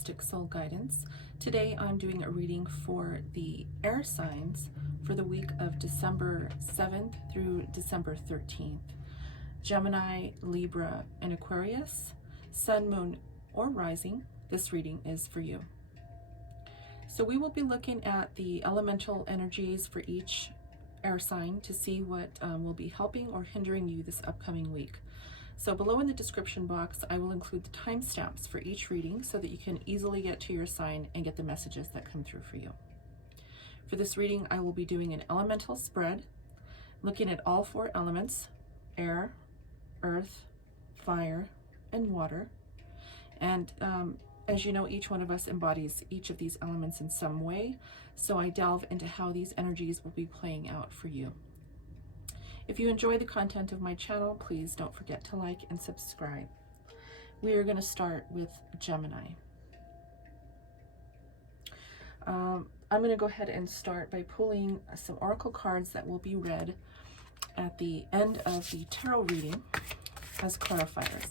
Mystic Soul Guidance. Today I'm doing a reading for the air signs for the week of December 7th through December 13th. Gemini, Libra, and Aquarius, Sun, Moon, or Rising, this reading is for you. So we will be looking at the elemental energies for each air sign to see what will be helping or hindering you this upcoming week. So below in the description box, I will include the timestamps for each reading so that you can easily get to your sign and get the messages that come through for you. For this reading, I will be doing an elemental spread, looking at all four elements: air, earth, fire, and water. And as you know, each one of us embodies each of these elements in some way, so I delve into how these energies will be playing out for you. If you enjoy the content of my channel, please don't forget to like and subscribe. We are going to start with Gemini. I'm going to go ahead and start by pulling some oracle cards that will be read at the end of the tarot reading as clarifiers.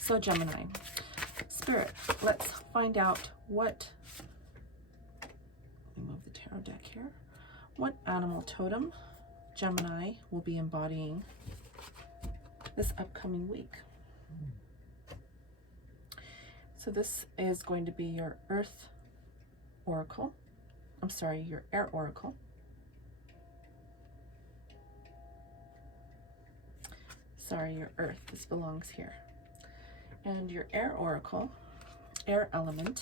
So Gemini, Spirit, let's find out what, let me move the tarot deck here, what animal totem Gemini will be embodying this upcoming week. So this is going to be your Earth Oracle. I'm sorry, your Air Oracle. Sorry, your Earth. This belongs here. And your Air Oracle, Air Element.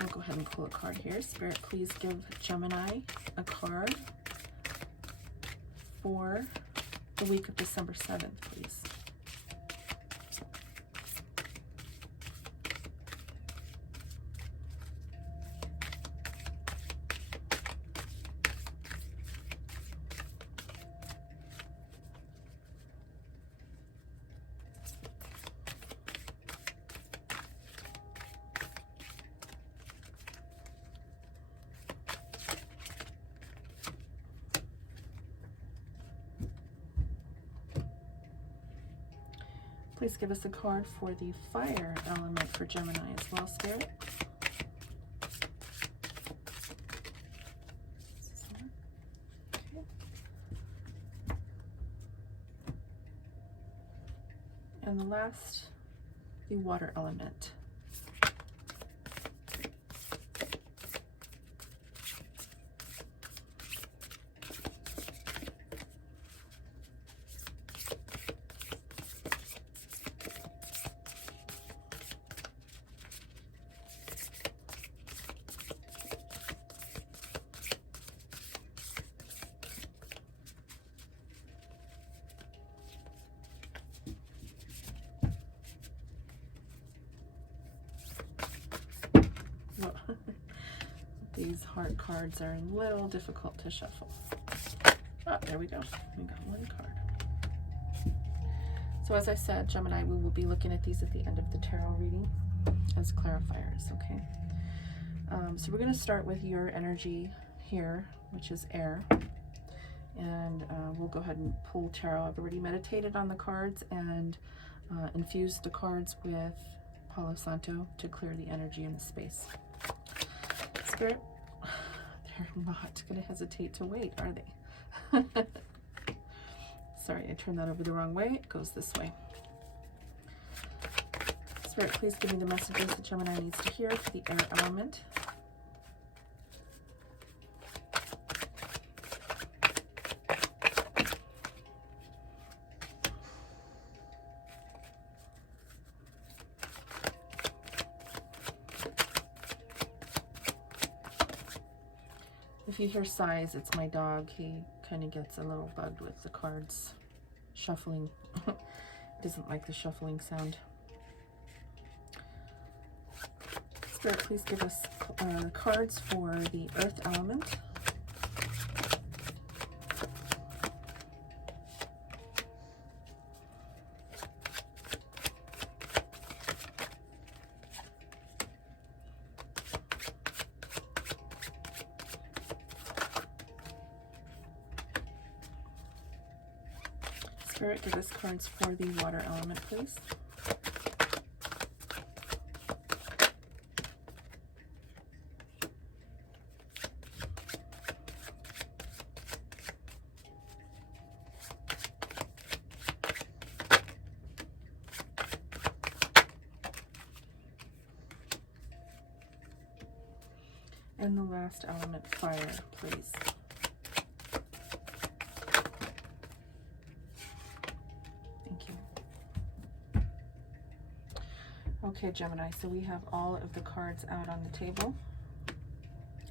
I'll go ahead and pull a card here. Spirit, please give Gemini a card for the week of December 7th, please. Please give us a card for the fire element for Gemini as well, Spirit. Okay. And the last, the water element. These heart cards are a little difficult to shuffle. Oh, there we go. We got one card. So as I said, Gemini, we will be looking at these at the end of the tarot reading as clarifiers, okay? So we're going to start with your energy here, which is air. And we'll go ahead and pull tarot. I've already meditated on the cards and infused the cards with Palo Santo to clear the energy in the space. Spirit, they're not going to hesitate to wait, are they? Sorry, I turned that over the wrong way. It goes this way. Spirit, please give me the messages that Gemini needs to hear for the air element. If you hear sighs, it's my dog. He kind of gets a little bugged with the cards shuffling. Doesn't like the shuffling sound. Spirit, please give us cards for the earth element. Spirit, give us cards for the water element, please. last element, fire, please. Thank you. Okay, Gemini, so we have all of the cards out on the table.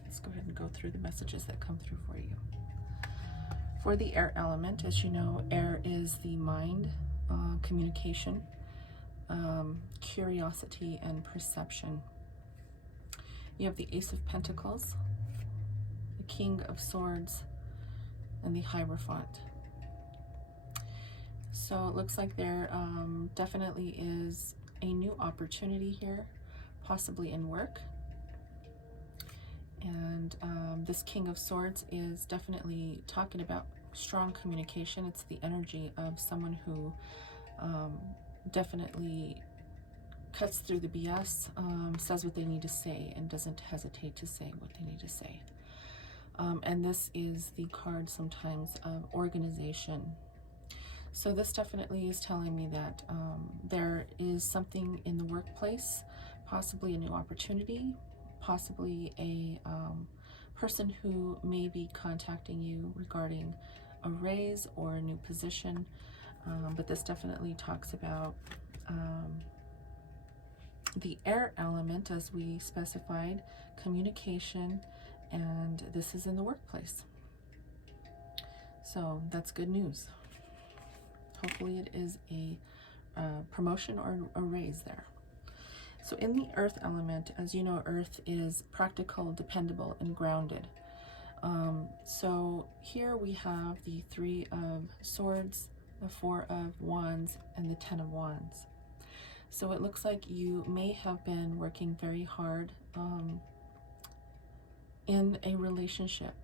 Let's go ahead and go through the messages that come through for you. For the air element, as you know, air is the mind, communication, curiosity, and perception. You have the Ace of Pentacles, the King of Swords, and the Hierophant. So it looks like there definitely is a new opportunity here, possibly in work. And this King of Swords is definitely talking about strong communication. It's the energy of someone who definitely cuts through the BS, says what they need to say, and doesn't hesitate to say what they need to say. And this is the card sometimes of organization. So this definitely is telling me that there is something in the workplace, possibly a new opportunity, possibly a person who may be contacting you regarding a raise or a new position. But this definitely talks about the air element, as we specified, communication, and this is in the workplace. So that's good news. Hopefully it is a promotion or a raise there. So in the earth element, as you know, earth is practical, dependable, and grounded. So here we have the Three of Swords, the Four of Wands, and the Ten of Wands. So it looks like you may have been working very hard in a relationship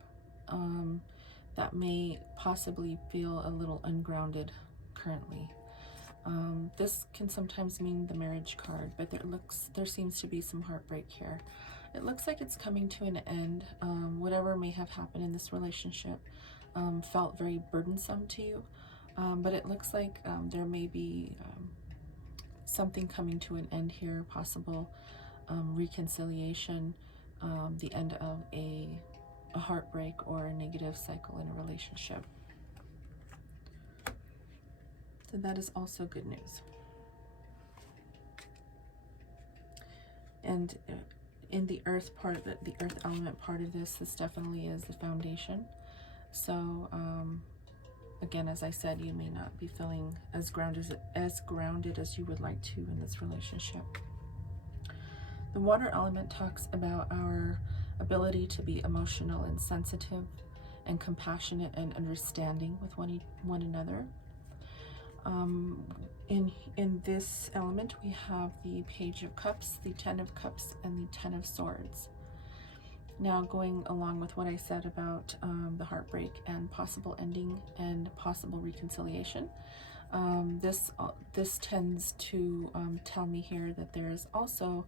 that may possibly feel a little ungrounded currently. This can sometimes mean the marriage card, but there seems to be some heartbreak here. It looks like it's coming to an end. Whatever may have happened in this relationship felt very burdensome to you, but it looks like there may be something coming to an end here, possible reconciliation, the end of a heartbreak or a negative cycle in a relationship. So that is also good news. And in the earth part, the earth element part of this definitely is the foundation. So again, as I said, you may not be feeling as grounded as you would like to in this relationship. The water element talks about our ability to be emotional and sensitive and compassionate and understanding with one another. In this element, we have the Page of Cups, the Ten of Cups, and the Ten of Swords. Now, going along with what I said about the heartbreak and possible ending and possible reconciliation, this tends to tell me here that there is also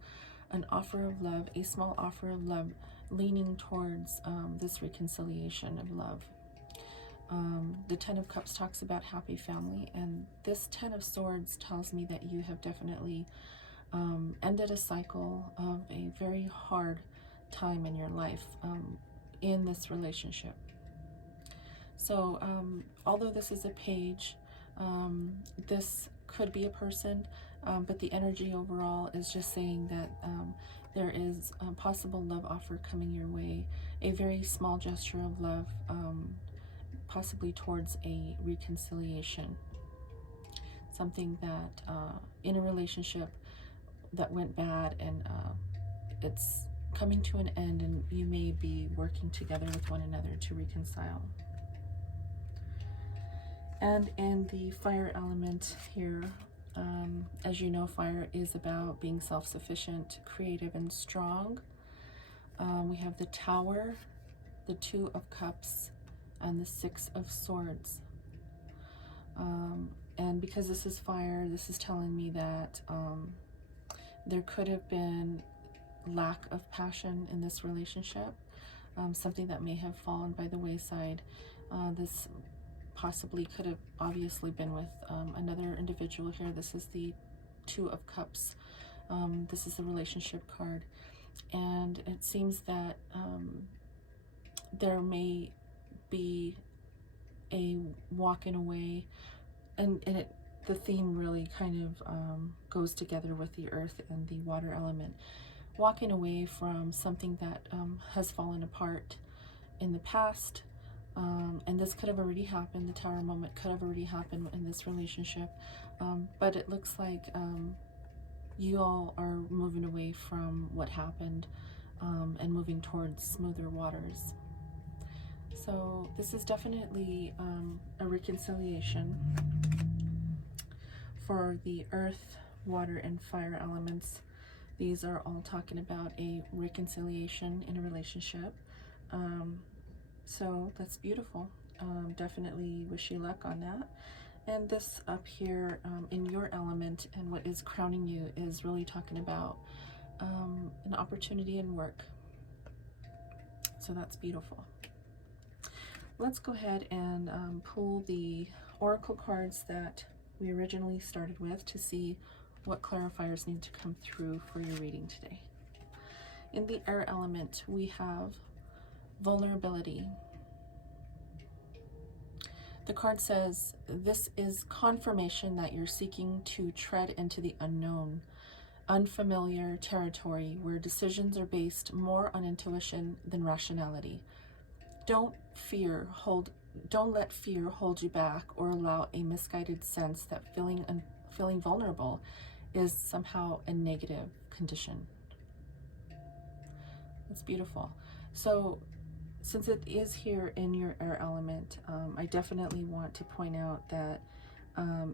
an offer of love, a small offer of love, leaning towards this reconciliation of love. The Ten of Cups talks about happy family, and this Ten of Swords tells me that you have definitely ended a cycle of a very hard time in your life in this relationship. So although this is a page, this could be a person, but the energy overall is just saying that there is a possible love offer coming your way, a very small gesture of love, possibly towards a reconciliation, something that in a relationship that went bad, and it's coming to an end, and you may be working together with one another to reconcile. And in the fire element here, as you know, fire is about being self-sufficient, creative, and strong. We have the Tower, the Two of Cups, and the Six of Swords. And because this is fire, this is telling me that there could have been lack of passion in this relationship, something that may have fallen by the wayside. This possibly could have obviously been with another individual here. This is the Two of Cups. This is the relationship card, and it seems that there may be a walking away, and the theme really kind of goes together with the earth and the water element. Walking away from something that has fallen apart in the past, and this could have already happened. The Tower moment could have already happened in this relationship, but it looks like you all are moving away from what happened and moving towards smoother waters. So this is definitely a reconciliation for the earth, water, and fire elements. These are all talking about a reconciliation in a relationship. So that's beautiful. Definitely wish you luck on that. And this up here in your element and what is crowning you is really talking about an opportunity in work. So that's beautiful. Let's go ahead and pull the oracle cards that we originally started with to see what clarifiers need to come through for your reading today. In the air element, we have vulnerability. The card says, this is confirmation that you're seeking to tread into the unknown, unfamiliar territory where decisions are based more on intuition than rationality. Don't let fear hold you back or allow a misguided sense that feeling vulnerable is somehow a negative condition. That's beautiful. So since it is here in your air element, I definitely want to point out that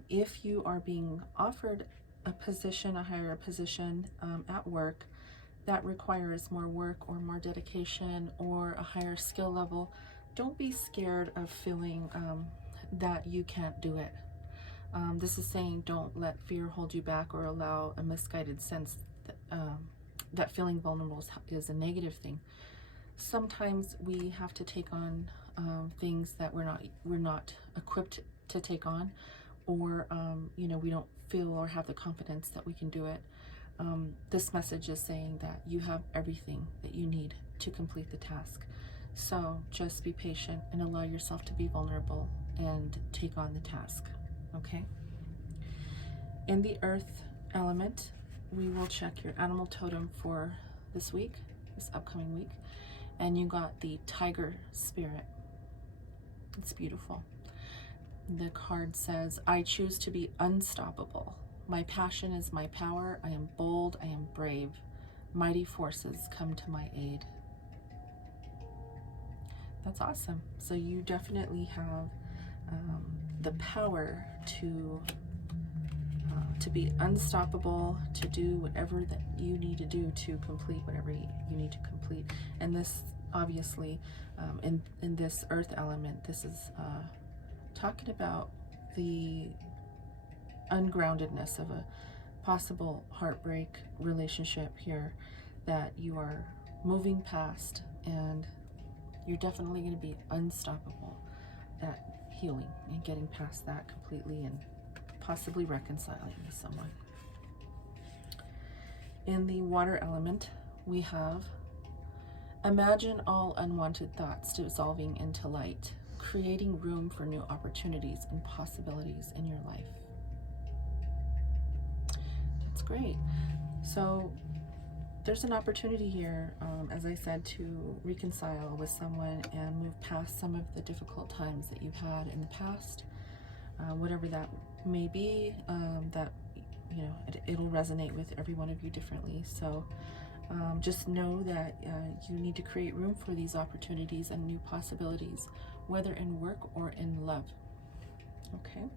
if you are being offered a position, a higher position at work that requires more work or more dedication or a higher skill level, don't be scared of feeling that you can't do it. This is saying don't let fear hold you back or allow a misguided sense that feeling vulnerable is a negative thing. Sometimes we have to take on things that we're not equipped to take on, or you know, we don't feel or have the confidence that we can do it. This message is saying that you have everything that you need to complete the task. So just be patient and allow yourself to be vulnerable and take on the task. Okay? In the earth element, we will check your animal totem for this week, this upcoming week. And you got the tiger spirit. It's beautiful. The card says, I choose to be unstoppable. My passion is my power. I am bold. I am brave. Mighty forces come to my aid. That's awesome. So you definitely have the power to be unstoppable, to do whatever that you need to do to complete whatever you need to complete. And this, obviously, in this earth element, this is talking about the ungroundedness of a possible heartbreak relationship here that you are moving past, and you're definitely going to be unstoppable at healing and getting past that completely and possibly reconciling with someone. In the water element, we have imagine all unwanted thoughts dissolving into light, creating room for new opportunities and possibilities in your life. That's great. So there's an opportunity here, as I said, to reconcile with someone and move past some of the difficult times that you've had in the past, whatever that may be. That, you know, it'll resonate with every one of you differently. So just know that you need to create room for these opportunities and new possibilities, whether in work or in love. Okay.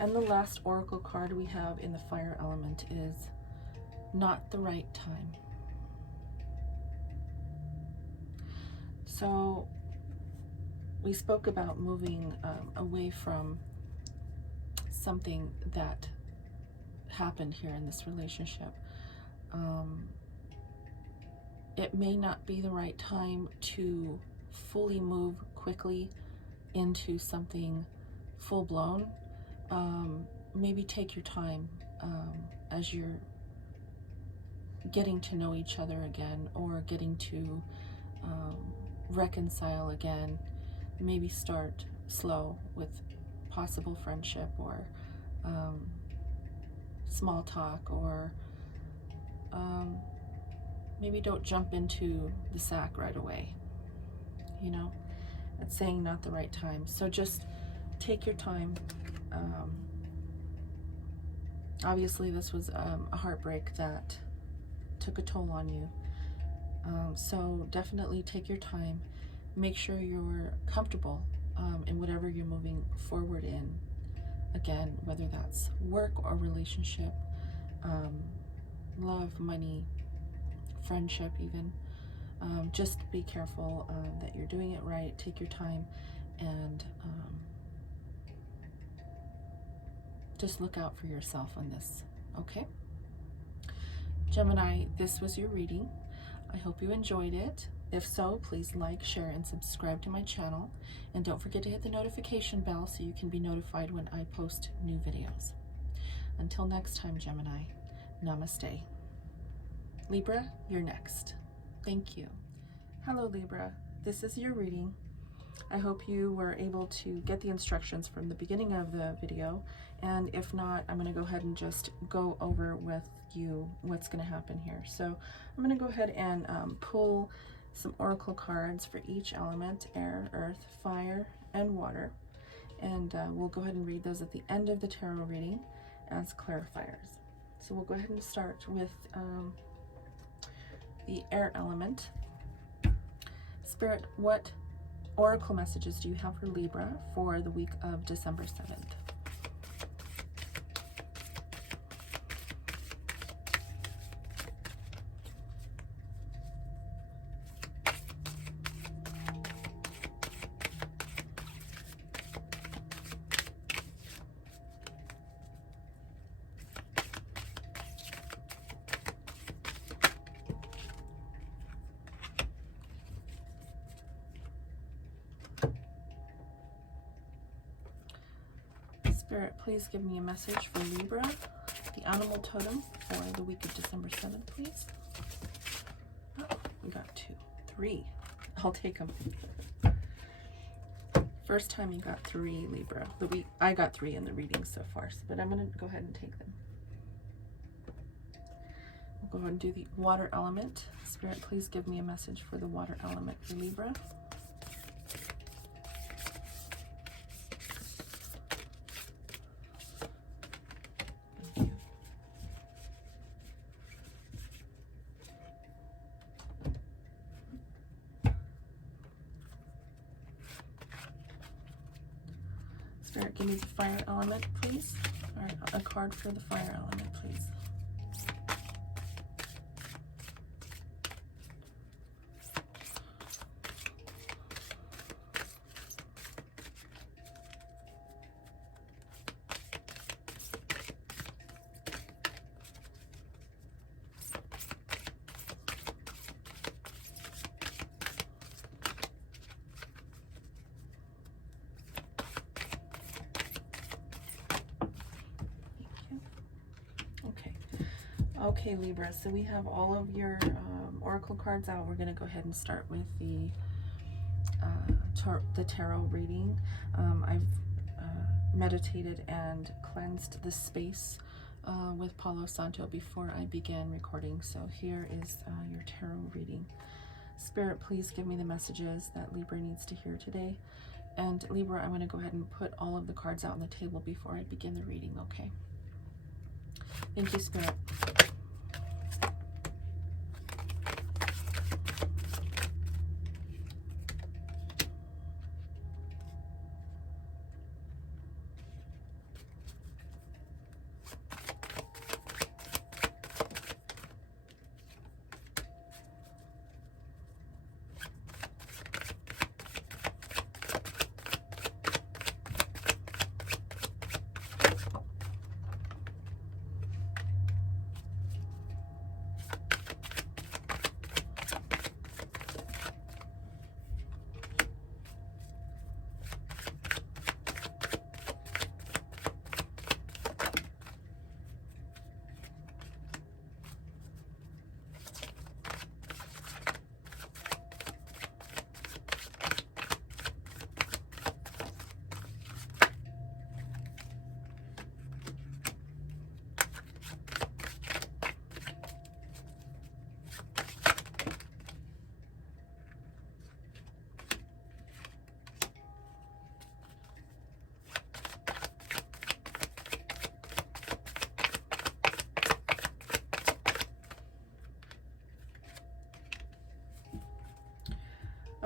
And the last oracle card we have in the fire element is not the right time. So we spoke about moving away from something that happened here in this relationship. It may not be the right time to fully move quickly into something full-blown. Maybe take your time as you're getting to know each other again, or getting to reconcile again. Maybe start slow with possible friendship or small talk, or maybe don't jump into the sack right away. You know, it's saying not the right time. So just take your time. Obviously, this was a heartbreak that took a toll on you. So definitely take your time. Make sure you're comfortable in whatever you're moving forward in. Again, whether that's work or relationship, love, money, friendship even. Just be careful that you're doing it right. Take your time and just look out for yourself on this, okay? Gemini, this was your reading. I hope you enjoyed it. If so, please like, share, and subscribe to my channel. And don't forget to hit the notification bell so you can be notified when I post new videos. Until next time, Gemini, namaste. Libra, you're next. Thank you. Hello, Libra. This is your reading. I hope you were able to get the instructions from the beginning of the video. And if not, I'm going to go ahead and just go over with you what's going to happen here. So I'm going to go ahead and pull some oracle cards for each element: air, earth, fire, and water. And we'll go ahead and read those at the end of the tarot reading as clarifiers. So we'll go ahead and start with the air element. Spirit, what oracle messages do you have for Libra for the week of December 7th? Spirit, please give me a message for Libra, the animal totem for the week of December 7th, please. Oh, we got 2, 3. I'll take them. First time you got 3, Libra. I got 3 in the reading so far, but I'm going to go ahead and take them. We'll go ahead and do the water element. Spirit, please give me a message for the water element for Libra. Spirit, give me the fire element, please. All right, a card for the fire element, please. Okay, Libra, so we have all of your oracle cards out. We're going to go ahead and start with the tarot reading. I've meditated and cleansed the space with Palo Santo before I began recording. So here is your tarot reading. Spirit, please give me the messages that Libra needs to hear today. And Libra, I'm going to go ahead and put all of the cards out on the table before I begin the reading, okay? Thank you, Spirit.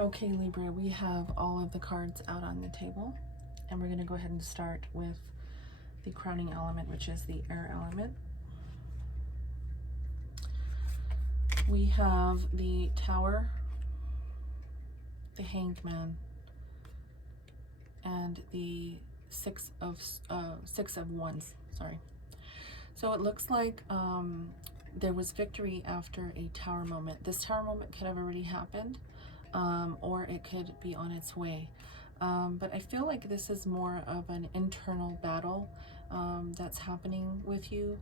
Okay, Libra, we have all of the cards out on the table, and we're going to go ahead and start with the crowning element, which is the air element. We have the Tower, the Hanged Man, and the Six of Wands. Sorry. So it looks like there was victory after a Tower moment. This Tower moment could have already happened, or it could be on its way. But I feel like this is more of an internal battle that's happening with you.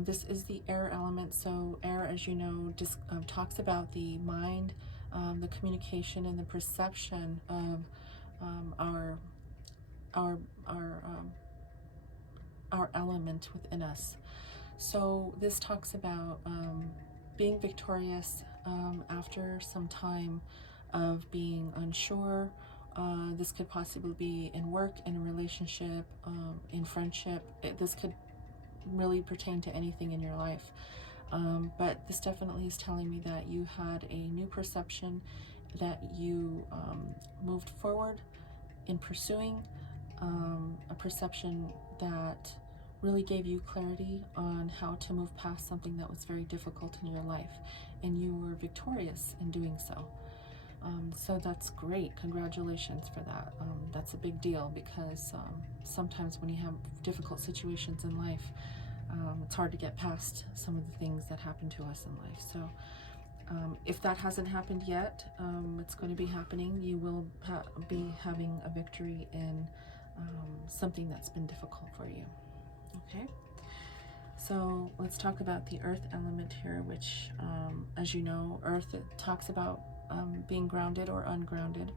This is the air element, so air, as you know, just talks about the mind, the communication, and the perception of our element within us. So this talks about being victorious after some time of being unsure. This could possibly be in work, in a relationship, in friendship. This could really pertain to anything in your life. But this definitely is telling me that you had a new perception, that you moved forward in pursuing a perception that really gave you clarity on how to move past something that was very difficult in your life, and you were victorious in doing so. So that's great. Congratulations for that. That's a big deal, because sometimes when you have difficult situations in life, it's hard to get past some of the things that happen to us in life. So if that hasn't happened yet, it's going to be happening. You will be having a victory in something that's been difficult for you. Okay, so let's talk about the earth element here, which, as you know, earth, it talks about being grounded or ungrounded,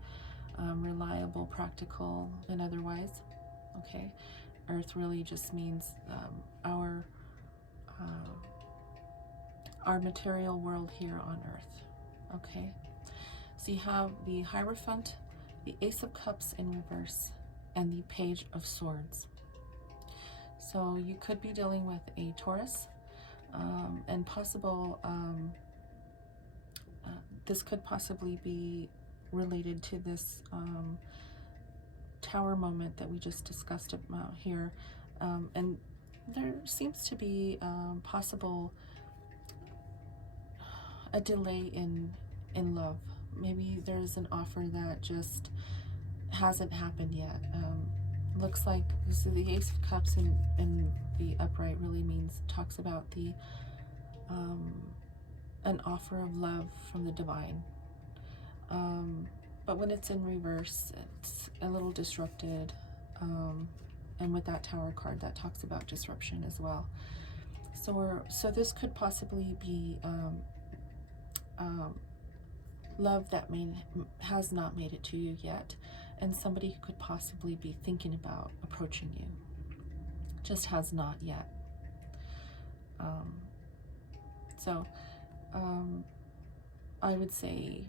reliable, practical, and otherwise. Okay, earth really just means our material world here on earth. Okay, so you have the Hierophant, the Ace of Cups in reverse, and the Page of Swords. So you could be dealing with a Taurus, and possible this could possibly be related to this Tower moment that we just discussed about here, and there seems to be possible a delay in love. Maybe there's an offer that just hasn't happened yet. Looks like so the Ace of Cups in the upright really talks about the an offer of love from the divine. But when it's in reverse, it's a little disrupted. And with that Tower card, that talks about disruption as well. So this could possibly be love that has not made it to you yet, and somebody who could possibly be thinking about approaching you, just has not yet. I would say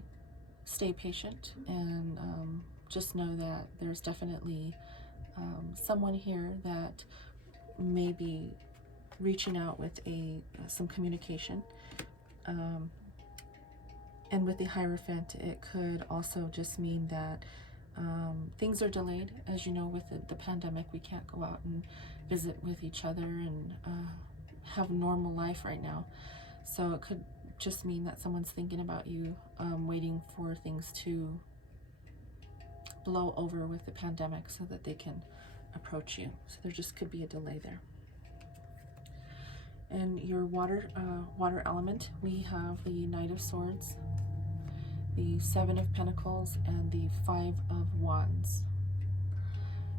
stay patient, and just know that there's definitely someone here that may be reaching out with some communication. And with the Hierophant, it could also just mean that things are delayed. As you know, with the pandemic, we can't go out and visit with each other and have normal life right now. So it could just mean that someone's thinking about you, waiting for things to blow over with the pandemic so that they can approach you. So there just could be a delay there. And your water element, we have the Knight of Swords, the Seven of Pentacles, and the Five of Wands.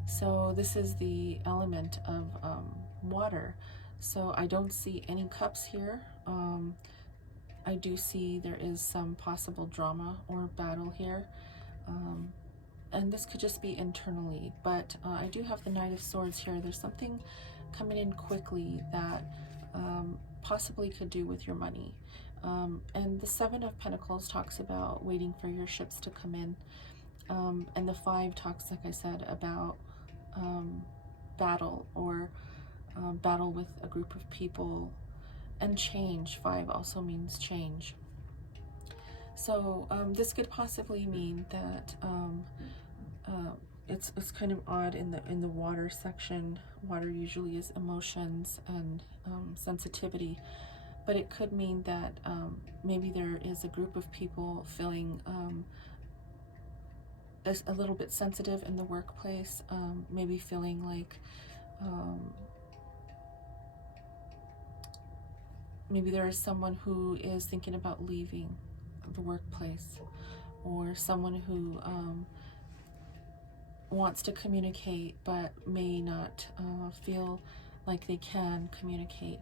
So this is the element of water. So I don't see any cups here. I do see there is some possible drama or battle here. And this could just be internally. But I do have the Knight of Swords here. There's something coming in quickly that possibly could do with your money. And the Seven of Pentacles talks about waiting for your ships to come in. And the Five talks, like I said, about battle, or battle with a group of people, and change. Five also means change. So this could possibly mean that it's kind of odd in the water section. Water usually is emotions and sensitivity, but it could mean that maybe there is a group of people feeling a little bit sensitive in the workplace, maybe feeling like maybe there is someone who is thinking about leaving the workplace, or someone who wants to communicate but may not feel like they can communicate.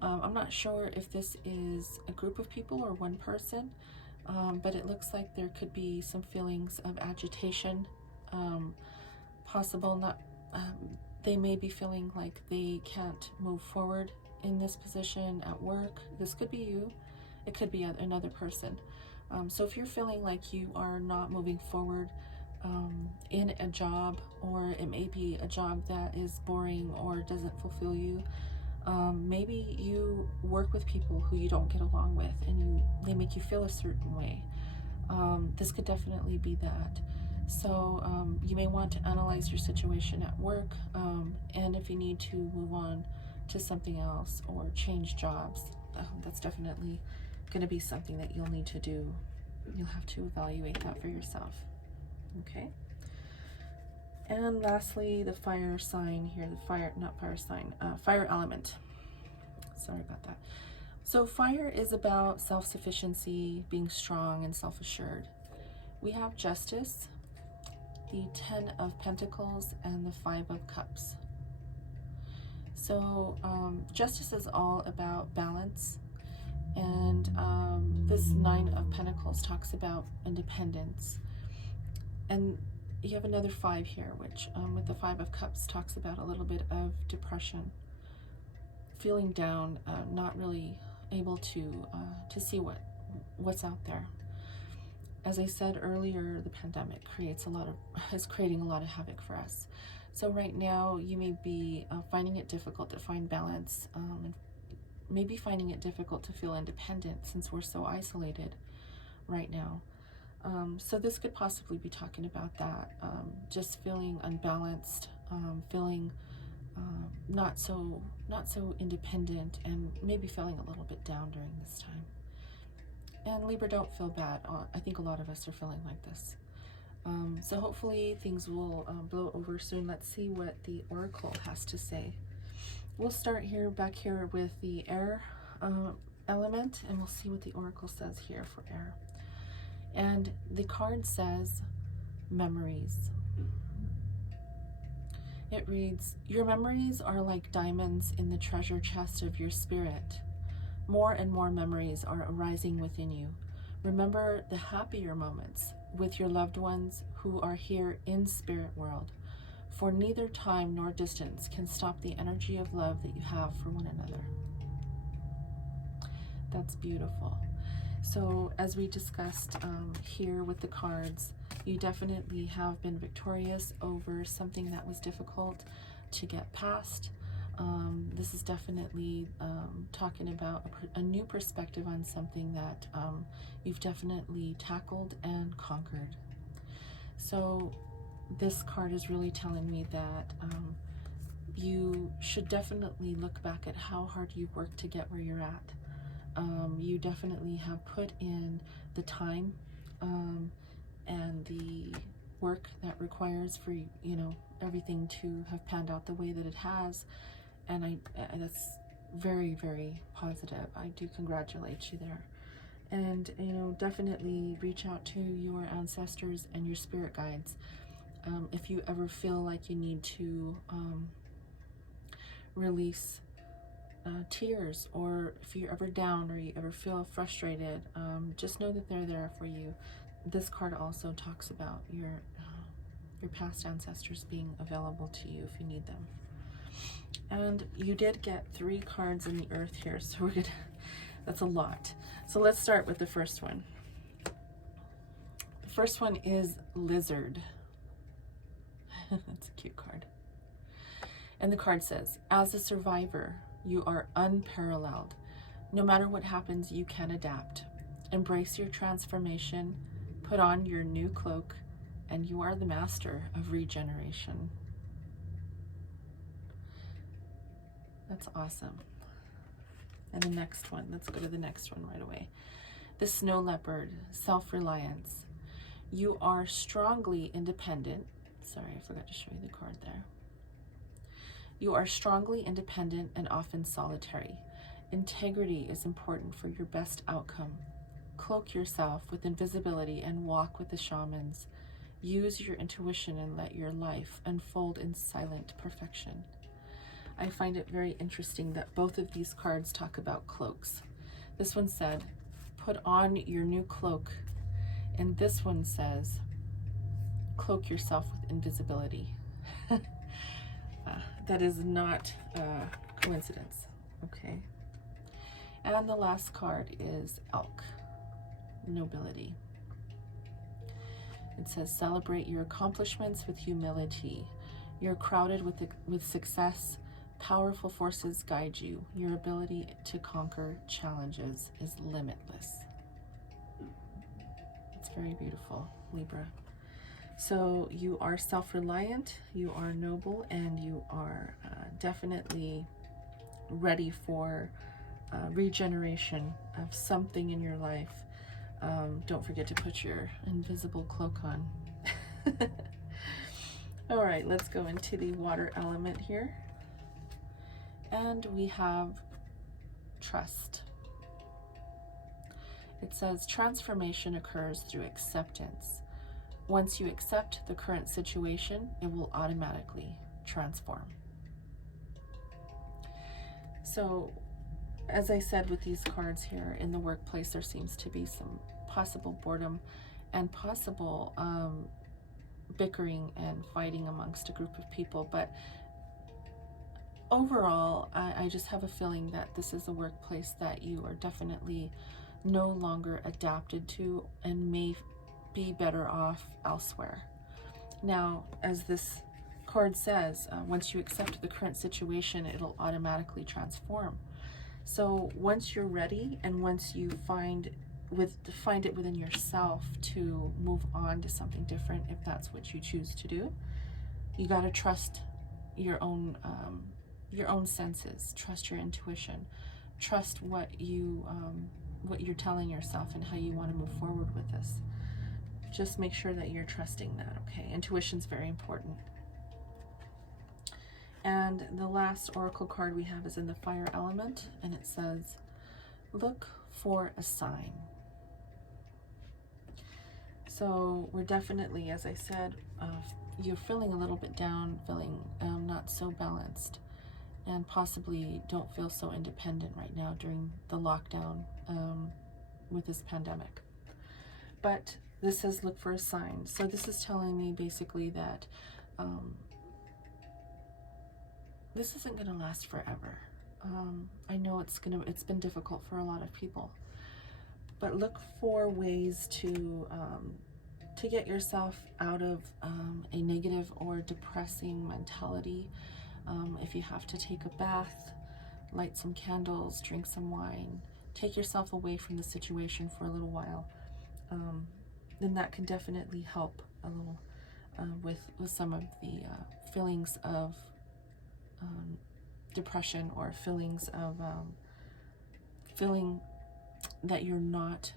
I'm not sure if this is a group of people or one person, but it looks like there could be some feelings of agitation possible. Not they may be feeling like they can't move forward in this position at work. This could be you, it could be another person. So if you're feeling like you are not moving forward in a job, or it may be a job that is boring or doesn't fulfill you, maybe you work with people who you don't get along with, and they make you feel a certain way. This could definitely be that. So you may want to analyze your situation at work, and if you need to move on to something else or change jobs, that's definitely going to be something that you'll need to do. You'll have to evaluate that for yourself. Okay. And lastly, the fire sign here, fire element. Sorry about that. So fire is about self-sufficiency, being strong and self-assured. We have Justice, the 10 of Pentacles, and the 5 of Cups. So Justice is all about balance, and this 9 of Pentacles talks about independence. And you have another 5 here, which with the 5 of Cups talks about a little bit of depression, feeling down, not really able to see what's out there. As I said earlier, the pandemic is creating a lot of havoc for us. So right now you may be finding it difficult to find balance, and maybe finding it difficult to feel independent since we're so isolated right now. So this could possibly be talking about that, just feeling unbalanced, feeling not so independent, and maybe feeling a little bit down during this time. And Libra, don't feel bad. I think a lot of us are feeling like this. So hopefully things will blow over soon. Let's see what the Oracle has to say. We'll start back here with the air element, and we'll see what the Oracle says here for air. And the card says memories. It reads, your memories are like diamonds in the treasure chest of your spirit. More and more memories are arising within you. Remember the happier moments with your loved ones who are here in spirit world, for neither time nor distance can stop the energy of love that you have for one another. That's beautiful. So as we discussed here with the cards, you definitely have been victorious over something that was difficult to get past. This is definitely talking about a new perspective on something that you've definitely tackled and conquered. So this card is really telling me that you should definitely look back at how hard you've worked to get where you're at. You definitely have put in the time and the work that requires for everything to have panned out the way that it has, and that's very, very positive. I do congratulate you there. And definitely reach out to your ancestors and your spirit guides if you ever feel like you need to release tears, or if you're ever down or you ever feel frustrated, just know that they're there for you. This card also talks about your past ancestors being available to you if you need them. And you did get 3 cards in the earth here, so that's a lot. So let's start with the first one. The first one is Lizard. That's a cute card. And the card says, as a survivor, you are unparalleled. No matter what happens, you can adapt. Embrace your transformation, put on your new cloak, and you are the master of regeneration. That's awesome. And the next one, let's go to the next one right away. The snow leopard, self-reliance. You are strongly independent. Sorry, I forgot to show you the card there. You are strongly independent and often solitary. Integrity is important for your best outcome. Cloak yourself with invisibility and walk with the shamans. Use your intuition and let your life unfold in silent perfection. I find it very interesting that both of these cards talk about cloaks. This one said, put on your new cloak. And this one says, cloak yourself with invisibility. That is not a coincidence, okay? And the last card is Elk, nobility. It says, celebrate your accomplishments with humility. You're crowded with success. Powerful forces guide you. Your ability to conquer challenges is limitless. It's very beautiful, Libra. So you are self-reliant, you are noble, and you are definitely ready for regeneration of something in your life. Don't forget to put your invisible cloak on. All right, let's go into the water element here. And we have trust. It says transformation occurs through acceptance. Once you accept the current situation, it will automatically transform. So, as I said with these cards here, in the workplace, there seems to be some possible boredom and possible bickering and fighting amongst a group of people. But overall, I just have a feeling that this is a workplace that you are definitely no longer adapted to and may be better off elsewhere. Now, as this card says, once you accept the current situation, it'll automatically transform. So once you're ready and once you find it within yourself to move on to something different, if that's what you choose to do, you got to trust your own senses, trust your intuition, trust what you're telling yourself and how you want to move forward with this. Just make sure that you're trusting that, okay? Intuition's very important. And the last oracle card we have is in the fire element, and it says, look for a sign. So we're definitely, as I said, you're feeling a little bit down, feeling not so balanced, and possibly don't feel so independent right now during the lockdown with this pandemic. But this says look for a sign. So this is telling me basically that this isn't going to last forever. I know it's been difficult for a lot of people, but look for ways to get yourself out of a negative or depressing mentality. If you have to take a bath, light some candles, drink some wine, take yourself away from the situation for a little while, then that can definitely help a little with some of the feelings of depression, or feelings of feeling that you're not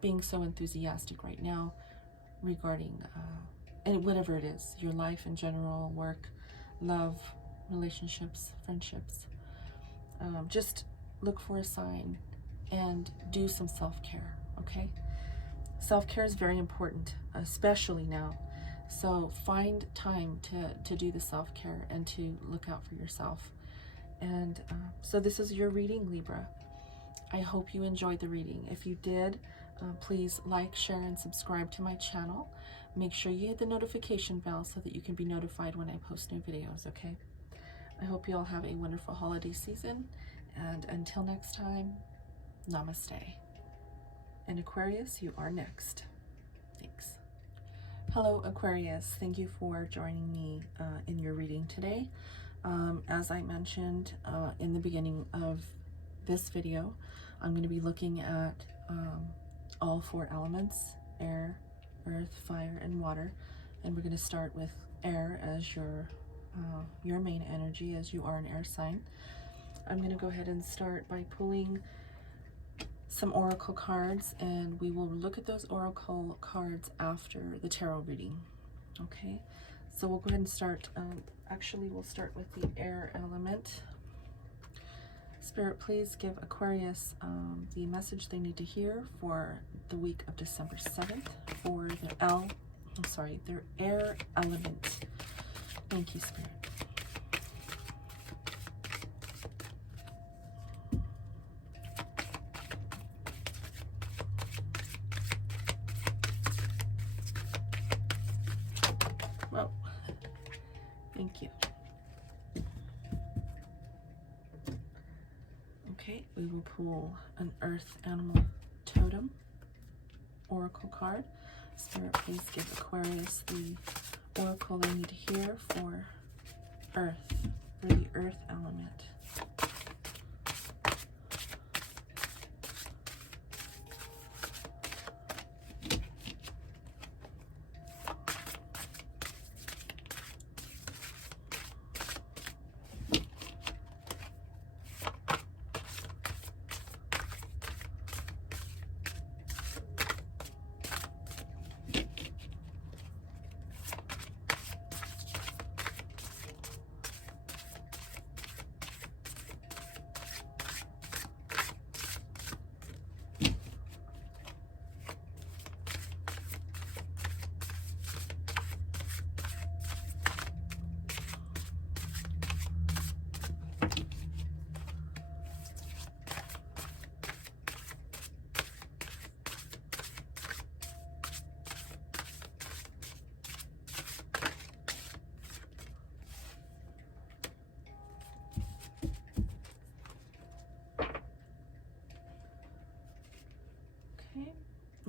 being so enthusiastic right now regarding and whatever it is, your life in general, work, love, relationships, friendships. Just look for a sign and do some self-care, okay? Self-care is very important, especially now. So find time to do the self-care and to look out for yourself. And so this is your reading, Libra. I hope you enjoyed the reading. If you did, please like, share, and subscribe to my channel. Make sure you hit the notification bell so that you can be notified when I post new videos, okay? I hope you all have a wonderful holiday season. And until next time, namaste. And Aquarius, you are next. Thanks. Hello, Aquarius. Thank you for joining me in your reading today. As I mentioned in the beginning of this video, I'm going to be looking at all 4 elements: air, earth, fire, and water. And we're going to start with air as your main energy, as you are an air sign. I'm going to go ahead and start by pulling some oracle cards, and we will look at those oracle cards after the tarot reading. Okay, so we'll go ahead and start. Actually, we'll start with the air element. Spirit, please give Aquarius the message they need to hear for the week of December 7th for their air element. Thank you, Spirit. Well, thank you. Okay, we will pull an earth animal totem oracle card. Spirit, please give Aquarius the oracle they need to hear for earth, for the earth element.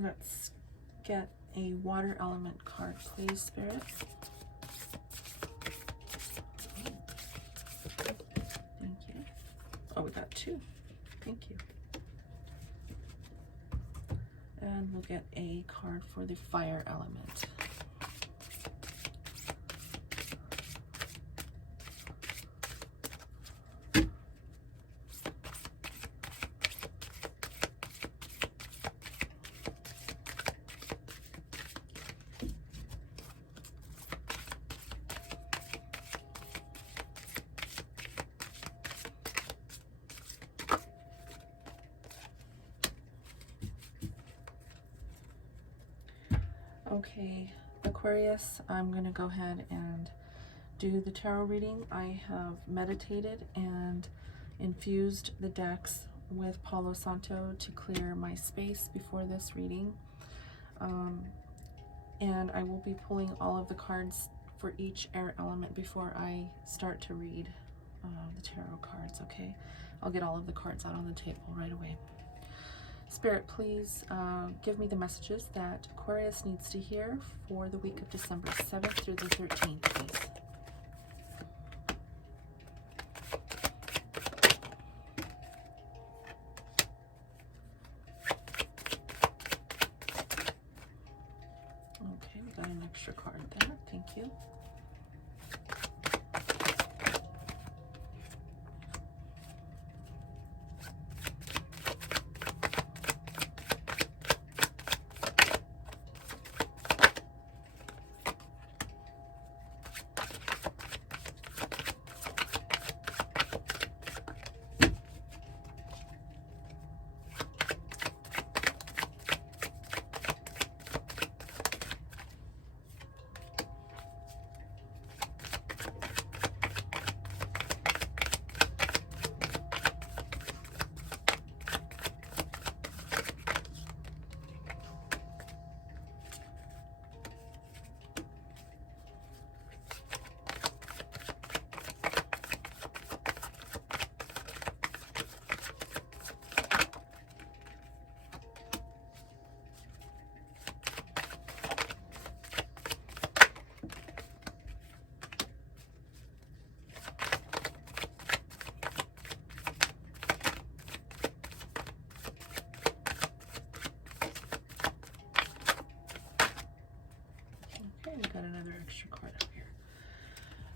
Let's get a water element card, please, Spirit. Thank you. Oh, we got 2. Thank you. And we'll get a card for the fire element. Okay, Aquarius, I'm going to go ahead and do the tarot reading. I have meditated and infused the decks with Palo Santo to clear my space before this reading. And I will be pulling all of the cards for each air element before I start to read the tarot cards, okay? I'll get all of the cards out on the table right away. Spirit, please give me the messages that Aquarius needs to hear for the week of December 7th through the 13th, please. Okay, we got an extra card there. Thank you.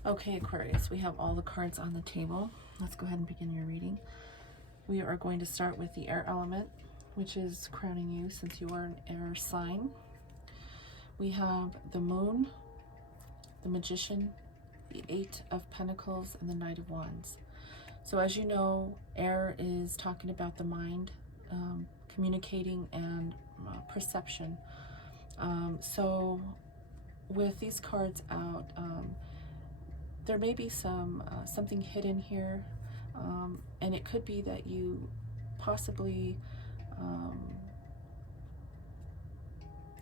Okay, Aquarius, we have all the cards on the table. Let's go ahead and begin your reading. We are going to start with the air element, which is crowning you since you are an air sign. We have the moon, the magician, the 8 of Pentacles, and the Knight of Wands. So as you know, air is talking about the mind, communicating, and perception. So with these cards out, there may be something hidden here, and it could be that you possibly,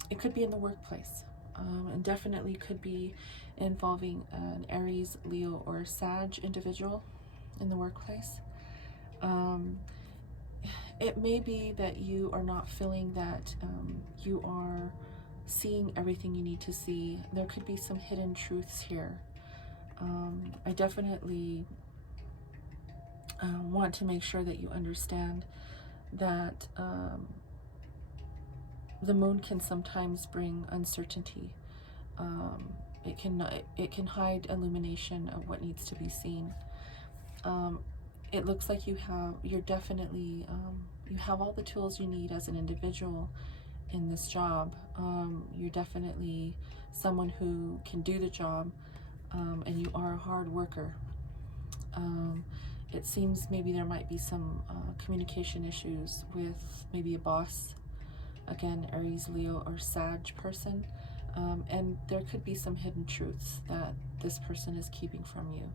it could be in the workplace, and definitely could be involving an Aries, Leo, or Sag individual in the workplace. It may be that you are not feeling that you are seeing everything you need to see. There could be some hidden truths here. I definitely want to make sure that you understand that the moon can sometimes bring uncertainty. It can hide illumination of what needs to be seen. It looks like you're definitely, you have all the tools you need as an individual in this job. You're definitely someone who can do the job, and you are a hard worker. It seems maybe there might be some communication issues with maybe a boss, again, Aries, Leo, or Sag person, and there could be some hidden truths that this person is keeping from you.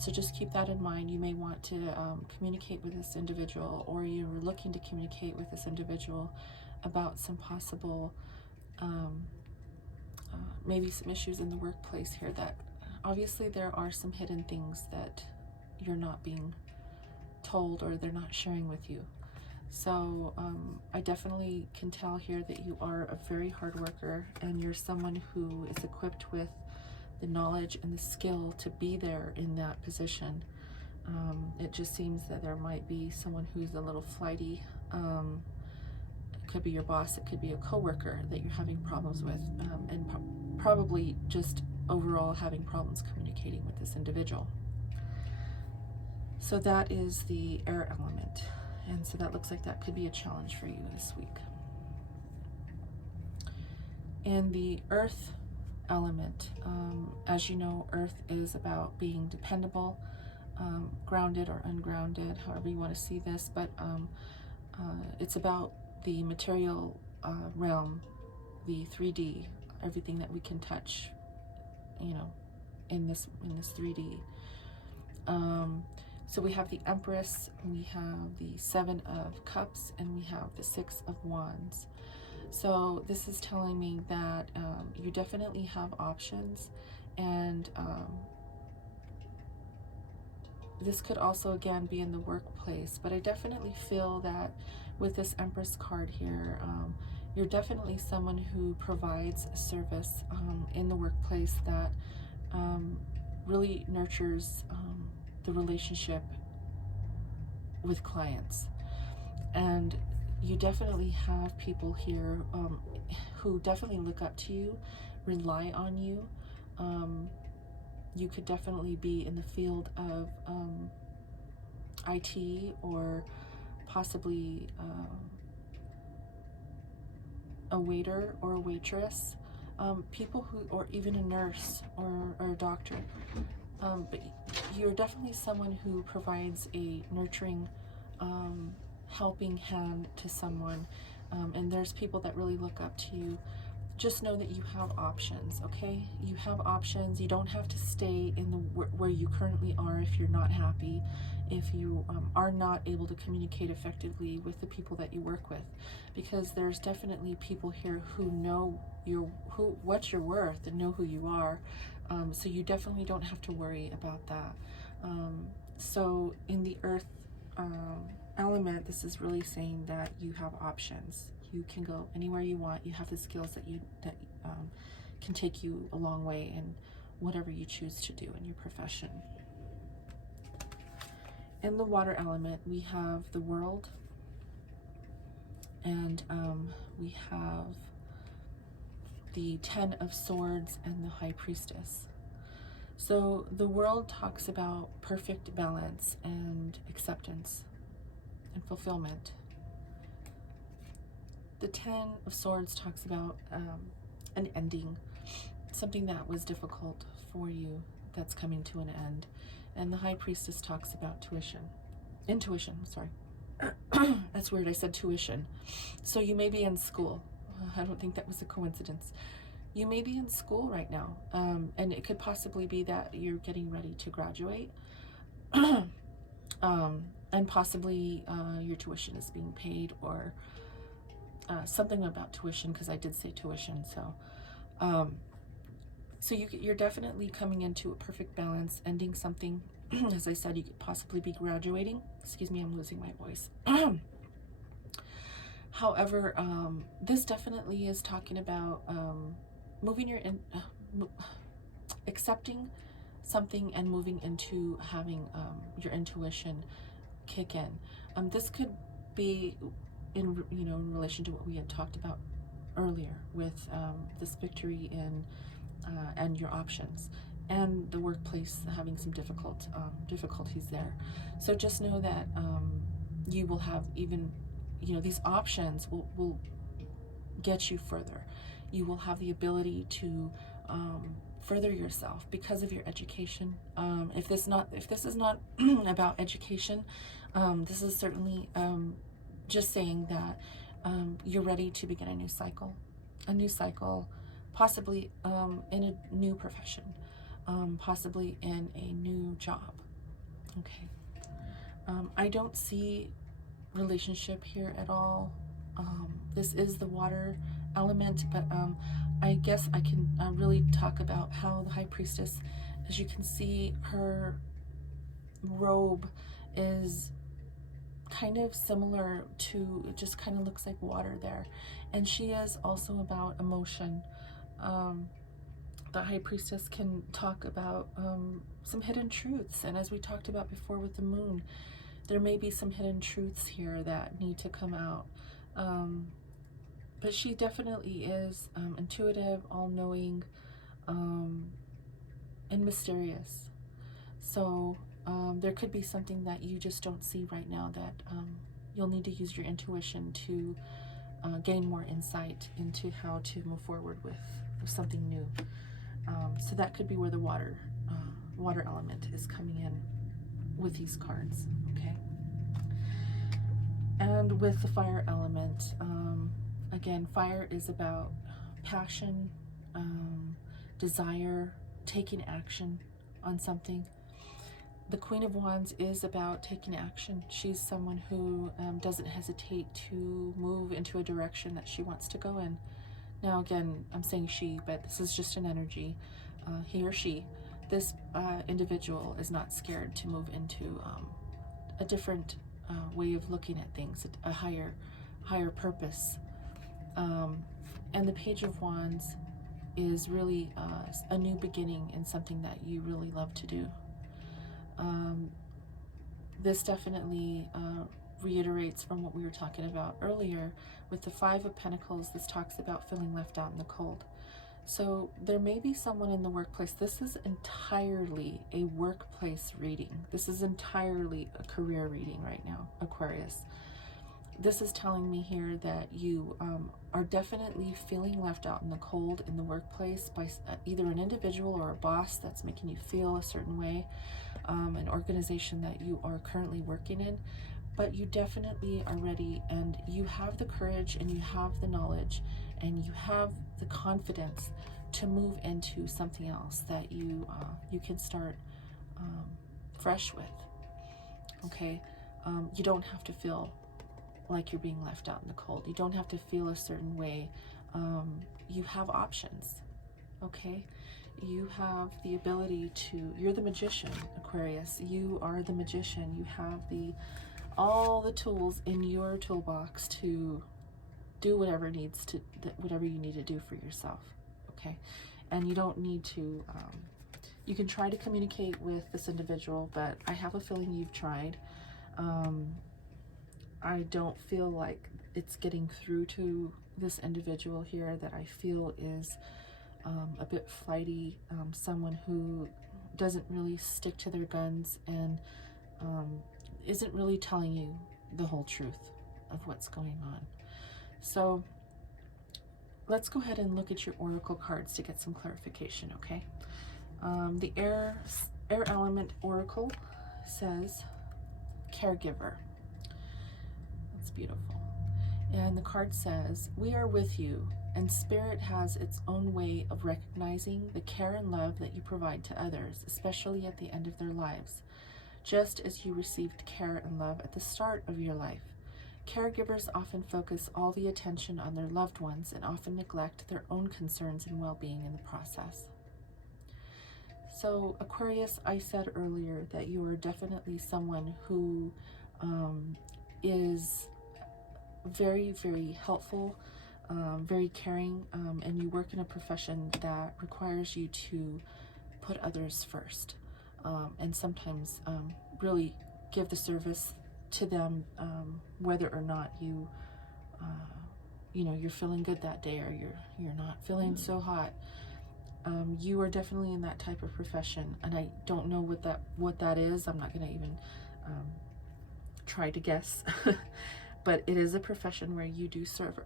So just keep that in mind. You may want to communicate with this individual, or you're looking to communicate with this individual about some possible, maybe some issues in the workplace here, that obviously there are some hidden things that you're not being told or they're not sharing with you. So I definitely can tell here that you are a very hard worker, and you're someone who is equipped with the knowledge and the skill to be there in that position. It just seems that there might be someone who's a little flighty. It could be your boss, it could be a coworker that you're having problems with, and probably just overall having problems communicating with this individual. So that is the air element, and so that looks like that could be a challenge for you this week. And the earth element, as you know, earth is about being dependable, grounded or ungrounded, however you want to see this, but it's about the material realm, the 3D, everything that we can touch, you know, in this 3D. So we have the Empress, we have the 7 of Cups, and we have the 6 of Wands. So this is telling me that you definitely have options, and this could also again be in the workplace, but I definitely feel that with this Empress card here, you're definitely someone who provides a service in the workplace that really nurtures the relationship with clients. And you definitely have people here who definitely look up to you, rely on you. You could definitely be in the field of IT, or possibly a waiter or a waitress, people who, or even a nurse or a doctor. But you're definitely someone who provides a nurturing, helping hand to someone, and there's people that really look up to you. Just know that you have options, okay? You have options. You don't have to stay in the where you currently are if you're not happy, if you are not able to communicate effectively with the people that you work with, because there's definitely people here who know what you're worth and know who you are. So you definitely don't have to worry about that. So in the earth element, this is really saying that you have options. You can go anywhere you want. You have the skills that can take you a long way in whatever you choose to do in your profession. In the water element, we have the World, and we have the 10 of Swords and the High Priestess. So the world talks about perfect balance and acceptance and fulfillment. The Ten of Swords talks about an ending, something that was difficult for you that's coming to an end. And the High Priestess talks about intuition, sorry. That's weird, I said tuition. So you may be in school. I don't think that was a coincidence. You may be in school right now, and it could possibly be that you're getting ready to graduate, and possibly your tuition is being paid, or something about tuition, because I did say tuition. So you're definitely coming into a perfect balance, ending something. As I said, you could possibly be graduating. Excuse me, I'm losing my voice. However, this definitely is talking about accepting something and moving into having your intuition kick in. This could be in relation to what we had talked about earlier with this victory in and your options, and the workplace having some difficulties there. So just know that you will have even, these options will get you further. You will have the ability to further yourself because of your education. If this is not about education, this is certainly just saying that you're ready to begin a new cycle, possibly in a new profession, possibly in a new job. Okay. I don't see relationship here at all. This is the water element, but I guess I can really talk about how the High Priestess, as you can see, her robe is kind of similar to, it just kind of looks like water there, and she is also about emotion. The High Priestess can talk about some hidden truths, and as we talked about before with the moon, there may be some hidden truths here that need to come out. But she definitely is intuitive, all-knowing, and mysterious. So there could be something that you just don't see right now that you'll need to use your intuition to gain more insight into how to move forward with something new. So that could be where the water element is coming in with these cards, okay? And with the fire element, again, fire is about passion, desire, taking action on something. The Queen of Wands is about taking action. She's someone who doesn't hesitate to move into a direction that she wants to go in. Now again, I'm saying she, but this is just an energy. He or she, this individual is not scared to move into a different way of looking at things, a higher purpose. And the Page of Wands is really a new beginning in something that you really love to do. This definitely reiterates from what we were talking about earlier with the Five of Pentacles. This talks about feeling left out in the cold. So there may be someone in the workplace. This is entirely a workplace reading. This is entirely a career reading right now, Aquarius. This is telling me here that you are definitely feeling left out in the cold in the workplace by either an individual or a boss that's making you feel a certain way, an organization that you are currently working in. But you definitely are ready, and you have the courage, and you have the knowledge, and you have the confidence to move into something else that you can start fresh with. Okay, you don't have to feel like you're being left out in the cold. You don't have to feel a certain way. You have options. Okay, you have the ability to. You're the magician, Aquarius. You are the magician. You have all the tools in your toolbox to do whatever you need to do for yourself. Okay, and you don't need to. You can try to communicate with this individual, but I have a feeling you've tried. I don't feel like it's getting through to this individual here that I feel is a bit flighty, someone who doesn't really stick to their guns and isn't really telling you the whole truth of what's going on. So let's go ahead and look at your oracle cards to get some clarification, okay? The air element oracle says caregiver. That's beautiful. And the card says, we are with you, and spirit has its own way of recognizing the care and love that you provide to others, especially at the end of their lives, just as you received care and love at the start of your life. Caregivers often focus all the attention on their loved ones and often neglect their own concerns and well-being in the process. So Aquarius, I said earlier that you are definitely someone who is very, very helpful, very caring, and you work in a profession that requires you to put others first, and sometimes really give the service to them, whether or not you know, you're feeling good that day or you're not feeling so hot. You are definitely in that type of profession, and I don't know what that is. I'm not going to even try to guess. But it is a profession where you do serve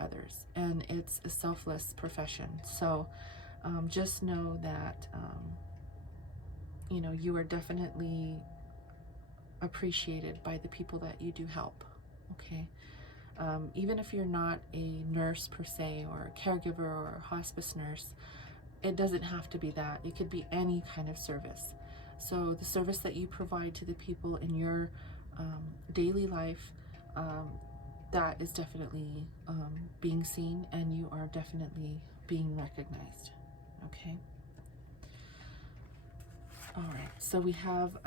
others, and it's a selfless profession. So just know that you know, you are definitely appreciated by the people that you do help. Okay, even if you're not a nurse per se, or a caregiver, or a hospice nurse, it doesn't have to be that. It could be any kind of service. So the service that you provide to the people in your daily life, that is definitely being seen, and you are definitely being recognized. Okay. All right. So we have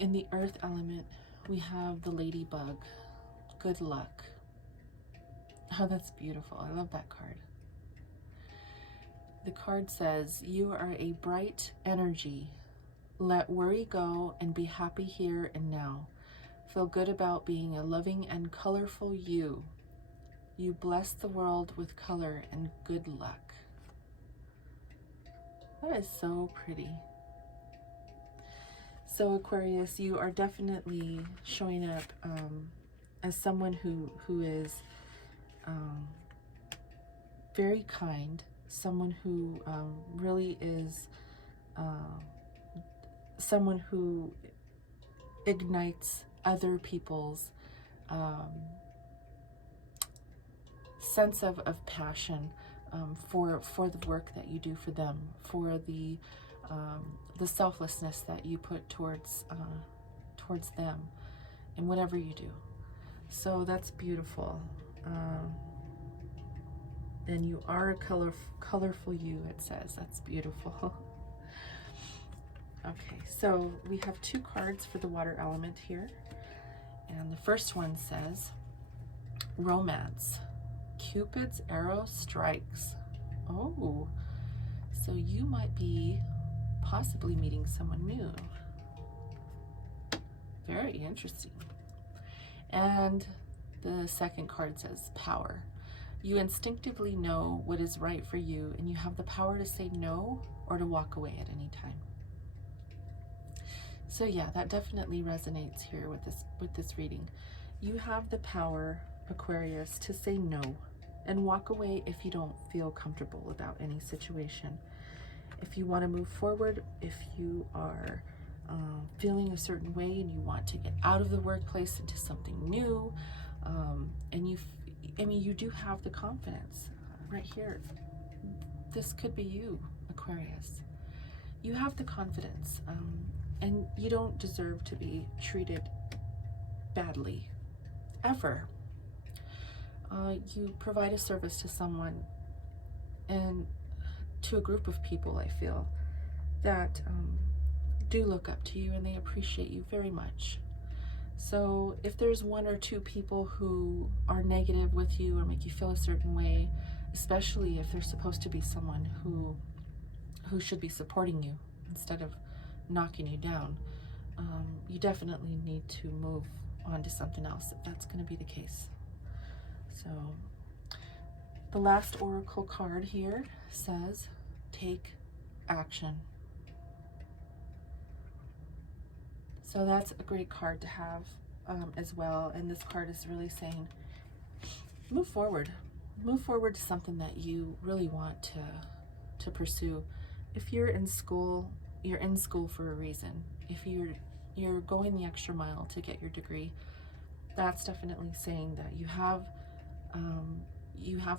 in the earth element, we have the ladybug. Good luck. Oh, that's beautiful. I love that card. The card says, you are a bright energy. Let worry go and be happy here and now. Feel good about being a loving and colorful you. You bless the world with color and good luck. That is so pretty. So Aquarius, you are definitely showing up as someone who is very kind, someone who really is someone who ignites other people's sense of passion for the work that you do for them, for the selflessness that you put towards them in whatever you do. So that's beautiful. And you are a colorful you, it says. That's beautiful. Okay, so we have two cards for the water element here. And the first one says, romance. Cupid's arrow strikes. Oh, so you might be possibly meeting someone new. Very interesting. And the second card says, power. You instinctively know what is right for you, and you have the power to say no or to walk away at any time. So yeah, that definitely resonates here with this reading. You have the power, Aquarius, to say no and walk away if you don't feel comfortable about any situation. If you want to move forward, if you are feeling a certain way and you want to get out of the workplace into something new, and you do have the confidence right here. This could be you, Aquarius. You have the confidence, and you don't deserve to be treated badly, ever. You provide a service to someone and to a group of people, I feel, that do look up to you, and they appreciate you very much. So if there's one or two people who are negative with you or make you feel a certain way, especially if they're supposed to be someone who should be supporting you instead of knocking you down, you definitely need to move on to something else if that's going to be the case. So the last oracle card here says, take action. So that's a great card to have as well. And this card is really saying, move forward. Move forward to something that you really want to pursue. If you're in school, you're in school for a reason. If you're going the extra mile to get your degree, that's definitely saying that you have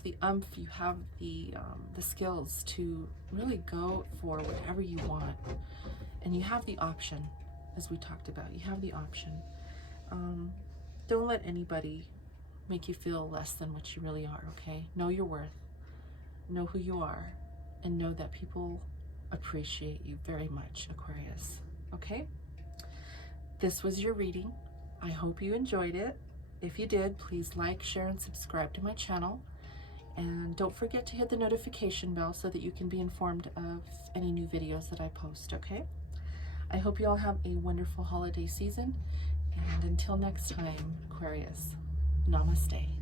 the umph, you have the skills to really go for whatever you want, and you have the option, as we talked about. You have the option. Don't let anybody make you feel less than what you really are. Okay, know your worth, know who you are, and know that people appreciate you very much, Aquarius. Okay, this was your reading. I hope you enjoyed it. If you did, please like, share, and subscribe to my channel. And don't forget to hit the notification bell so that you can be informed of any new videos that I post, okay? I hope you all have a wonderful holiday season. And until next time, Aquarius, namaste.